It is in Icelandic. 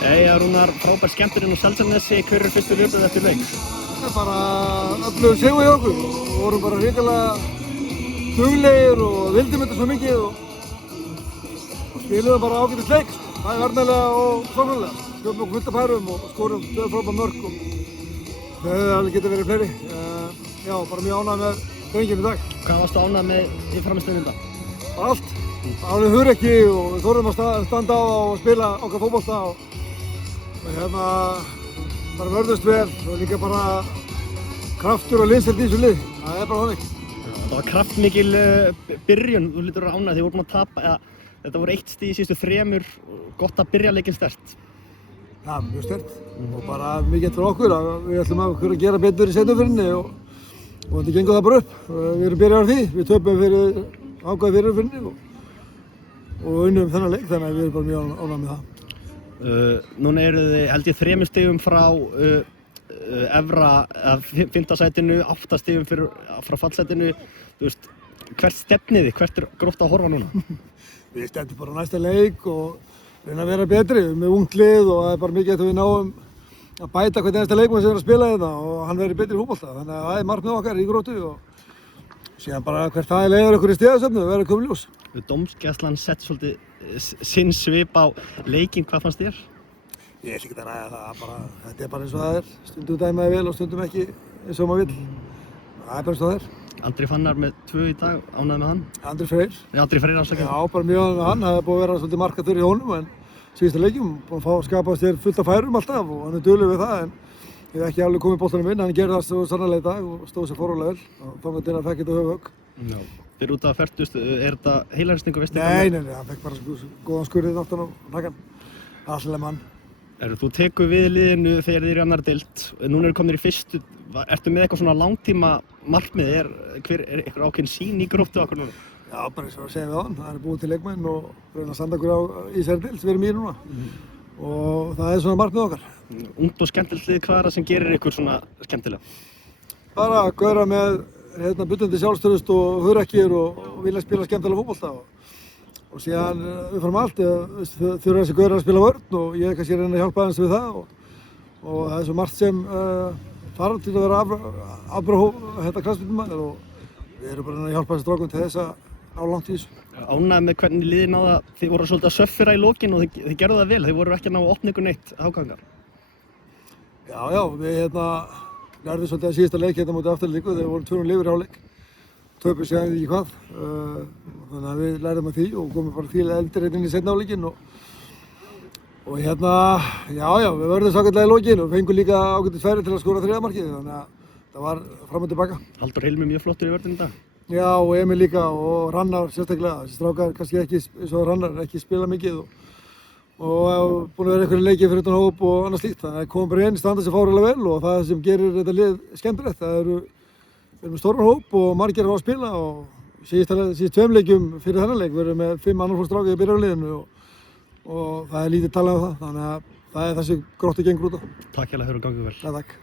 Jæja, Rúnar, frábær skemmturinn á Seltjarnarnesi. Hver fyrstu viðbrögð eftir leik? Það er bara öflugur sigur hjá okkur. Við vorum bara hrikalega duglegir og vildum þetta svo mikið og spiluðum bara ágætis leik. Það er varnarlega og sóknarlega. Skjóðum okkur fullt af færum og skorum 2 frábær mörk og það hefði alveg getað verið fleiri. Já, bara mjög ánægð með drenginn í dag. Hvað varstu ánægð með í frammistöðunum í dag? Bara allt. Alveg hugrekki og við þorðum að standa á og spila okkar fótbolta og bara vörðust vel og líka bara kraftur og linseld í þessu lið. Það er bara þannig. Það var kraftmikil byrjun, þú hlýtur að vera ánægð, þið voru búin að tapa. Þetta voru 1 stig í síðustu 3, gott að byrja leikinn sterkt. Já, mjög sterkt og bara mikið fyrir okkur að við ætlum að gera betur í seinni og þetta gengur það bara upp. Við erum byrjaðar því, við töpum fyrir ákvæði fyrir umferðinni og unnum þennan leik, þannig að við erum bara mjög ánægð með það. Núna eru þið held ég 3 stigum frá efra, 5. sætinu, 8 stigum frá fallsætinu. Þú veist, hvert stefnið þið? Hvert er Grótta að horfa núna? Við stefnum bara á næsta leik og reyna að vera betri. Við erum með ungt lið og það er bara mikið að við náum að bæta hvern einasta leikmann sem er að spila þetta og hann verður betri í fótbolta. Þannig að það er markmið okkar í Gróttu og síðan bara hvert það leiðir okkur í stigasöfnu og verður komið ljós. Dómgæslan sett svolítið sinn svip á leikinn, hvað fannst þér? Ég ætla ekki að ræða það, þetta er bara eins og það er. Stundum dæmaði vel og stundum ekki eins og maður vill. Það er bara eins og það er. Andri Fannar með 2 í dag, ánægð með hann? Andri Freyr. Andri Freyr ásakið. Já, bara mjög ánægð með hann. Það er búið að vera svolítið markaður í honum en síðustu leikjum búin að skapast þér fullt af færum alltaf og hann er duglegur við það en ég hef ekki alveg komið boltanum inn. Hann gerði það svo sannarlega í dag og stóð sér fórhóðlega vel og þangað til hann fekk þetta höfuðhögg. Já. Fyrir út af 40, er þetta heilaristingu veistu? Nei, hann fekk bara góðan skurðið aftan á hnakkann. Alltaf mann. Þú tekur við liðinu þegar þið eru í annarri deild. Núna eru komnir í fyrstu. Ertu með eitthvað svona langtíma markmið? Er eitthvað ákveðin sýn í Gróttu okkur núna? Já, bara eins og að segja við hann. Það er búið til leikmenn og reyna að standa okkur á í þessari deild sem við erum í núna. Og það er svona markmið okkar. Ungt og skemmtilegt lið, hvað er það sem gerir ykkur svona skemmtilega? Bara að gauðra með bullandi sjálfstraust og hugrekkir og vilja spila skemmtilega fótbolta. Og síðan umfram allt þurfa þessi gauðrar að spila vörn og ég er kannski að reyna að hjálpa aðeins við það og það er svo margt sem þarf til að vera afbráð knattspyrnumaður og við erum bara að hjálpa þessi strákum til þess að ná langt í þessu. Ánægð með hvernig liðið náða, þið voru svolítið að söffira í lokin og þið gerðu það vel, þið voru ekki að ná að opna ykkur neitt hágangar. Já, við lærðum svolítið að síðasta leik hérna mútið Afturlíku þegar við vorum 2 lifir áleik. Töpum séðan ekki hvað, þannig að við lærðum að því og komum bara til eldir inn í seinna áleikinn og já, við verðum svakalega í lokin og fengum líka ágætis færi til að skora 3. markið, þannig að það var fram og tilbaka. Halldór Hilmi mjög flottur í vörninni í dag. Já, og Emil líka og Rannar sérstaklega, þessi strákar kannski ekki, eins og Rannar, ekki spila mikið og búin að vera einhverju leikið fyrir utan hóp og annað slíkt, þannig að það kom bara inn, standa sér fárlega vel og það sem gerir þetta lið skemmtilegt, við erum með stóran hóp og margir að spila og síðust 2 leikjum fyrir þennan leik við erum með 5 annar flokks strákar í byrjunarliðinu og það er lítið talað um það, þannig að það er þessi Grótta gengur út á. Takk hérlega fyrir og gangið vel. Ja, takk.